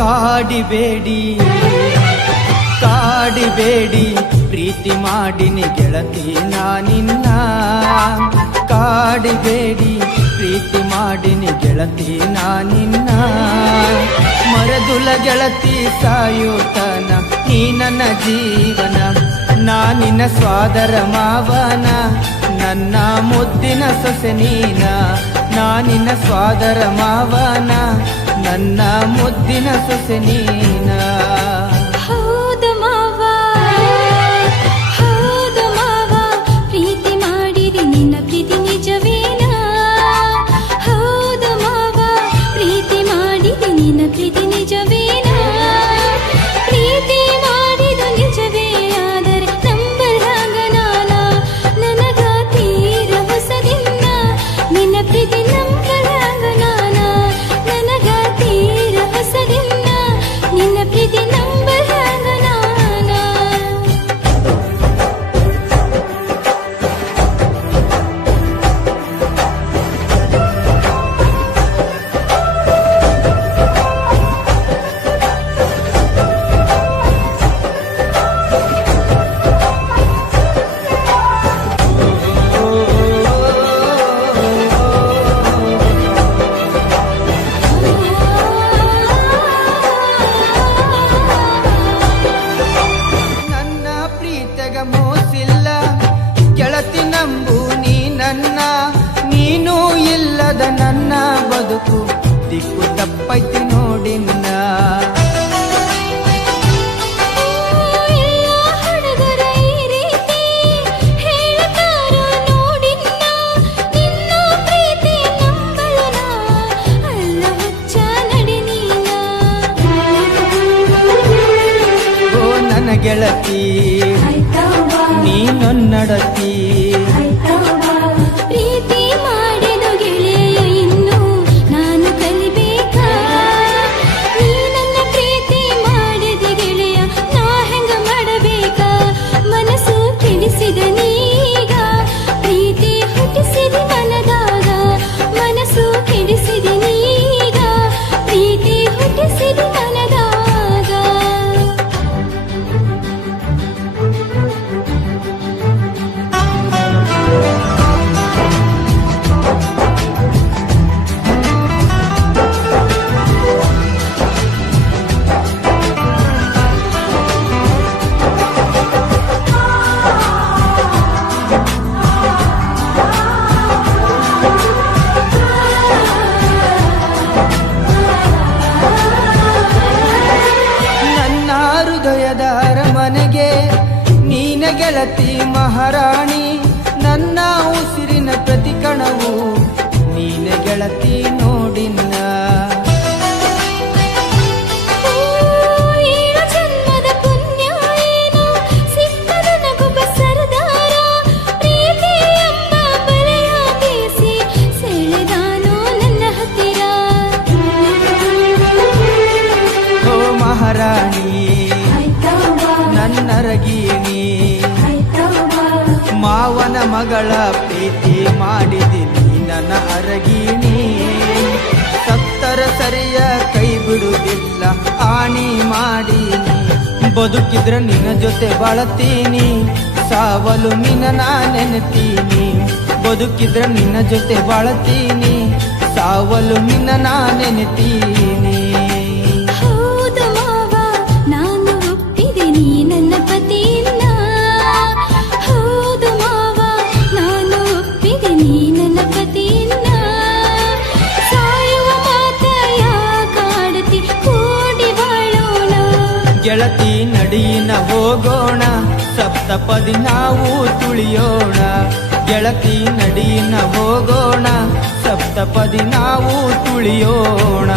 ಕಾಡಿಬೇಡಿ ಕಾಡಿಬೇಡಿ ಪ್ರೀತಿ ಮಾಡಿನಿ ಗೆಳತಿ ನಾನಿನ್ನ ಕಾಡಿಬೇಡಿ ಪ್ರೀತಿ ಮಾಡಿನಿ ಗೆಳತಿ ನಾನಿನ್ನ ಮರೆದುಲ ಗೆಳತಿ ಸಾಯುತನ ನೀ ನನ್ನ ಜೀವನ ನಾನಿನ ಸ್ವಾದರ ಮಾವನ ನನ್ನ ಮುದ್ದಿನ ಸೊಸೆ ನೀನ ನಾನಿನ ಸ್ವಾದರ ಮಾವನ ನನ್ನ ಮುದ್ದಿನ ಸೊಸೆ ನೀನ ಮೋಸಿಲ್ಲ ಗೆಳತಿ ನಂಬು ನೀ ನನ್ನ ನೀನು ಇಲ್ಲದ ನನ್ನ ಬದುಕು ದಿಕ್ಕು ತಪ್ಪೈತಿ ನೋಡಿನ್ನ ಓ ನನ್ನ ಗೆಳತಿ ನೀನೊನ್ನಡತಿ ಪ್ರೀತಿ ಮಾಡಿದ ಗೆಳೆಯ ಇನ್ನು ನಾನು ಕಲಿಬೇಕಾ ನೀ ನನ್ನ ಪ್ರೀತಿ ಮಾಡಿದ ಗೆಳೆಯ ನಾ ಹೆಂಗ ಮಾಡಬೇಕಾ ಮನಸ್ಸು ಕೆಡಿಸಿದ ನೀಗ ಪ್ರೀತಿ ಹುಟ್ಟಿಸಿದ ಮನದಾಗ ಮನಸ್ಸು ಕೆಡಿಸಿದ ನೀಗ ಪ್ರೀತಿ ಹುಟ್ಟಿಸಿದ ಮನದಾಗ ಹೃದಯದ ಅರಮನೆಗೆ ನೀನ ಗೆಳತಿ ಮಹಾರಾಣಿ ನನ್ನ ಉಸಿರಿನ ಪ್ರತಿ ಕಣವು ನೀನ ಗೆಳತಿ ನೋಡಿನ್ನ ಜನ್ಮದ ಪುಣ್ಯ ಏನು ಸಿಕ್ಕದ ನಗುಬ ಸರದಾರ ಪ್ರೀತಿ ಎಂಬ ಬಲೆಯ ಬೀಸಿ ಸೆಳೆದಾನು ನನ್ನ ಹತ್ತಿರ ಓ ಮಹಾರಾಣಿ ನನ್ನರಗೀನಿ ಮಾವನ ಮಗಳ ಪ್ರೀತಿ ಮಾಡಿದಿನಿ ನನ್ನ ಅರಗೀನಿ ಸತ್ತರ ಸರಿಯ ಕೈ ಬಿಡುವುದಿಲ್ಲ ಆಣಿ ಮಾಡೀನಿ ಬದುಕಿದ್ರ ನಿನ್ನ ಜೊತೆ ಬಾಳತೀನಿ ಸಾವಲು ನಿನ್ನ ನಾ ನೆನೆತೀನಿ ಬದುಕಿದ್ರ ನಿನ್ನ ಜೊತೆ ಬಾಳತೀನಿ ಸಾವಲು ನಿನ್ನ ನಾ ನೆನೆತೀನಿ ನನ್ನ ಪತಿಯನ್ನ ಹೌದು ಮಾವ ನಾನು ಒಪ್ಪಿದ್ದೀನಿ ನನ್ನ ಪತಿಯನ್ನ ಸಾಯುವ ಮಾತ ಯಾಕಾಡತಿ ಕೂಡಿ ಬಾಳೋಣ ಗೆಳತಿ ನಡಿನ ಹೋಗೋಣ ಸಪ್ತಪದಿ ನಾವು ತುಳಿಯೋಣ ಗೆಳತಿ ನಡಿನ ಹೋಗೋಣ ಸಪ್ತಪದಿ ನಾವು ತುಳಿಯೋಣ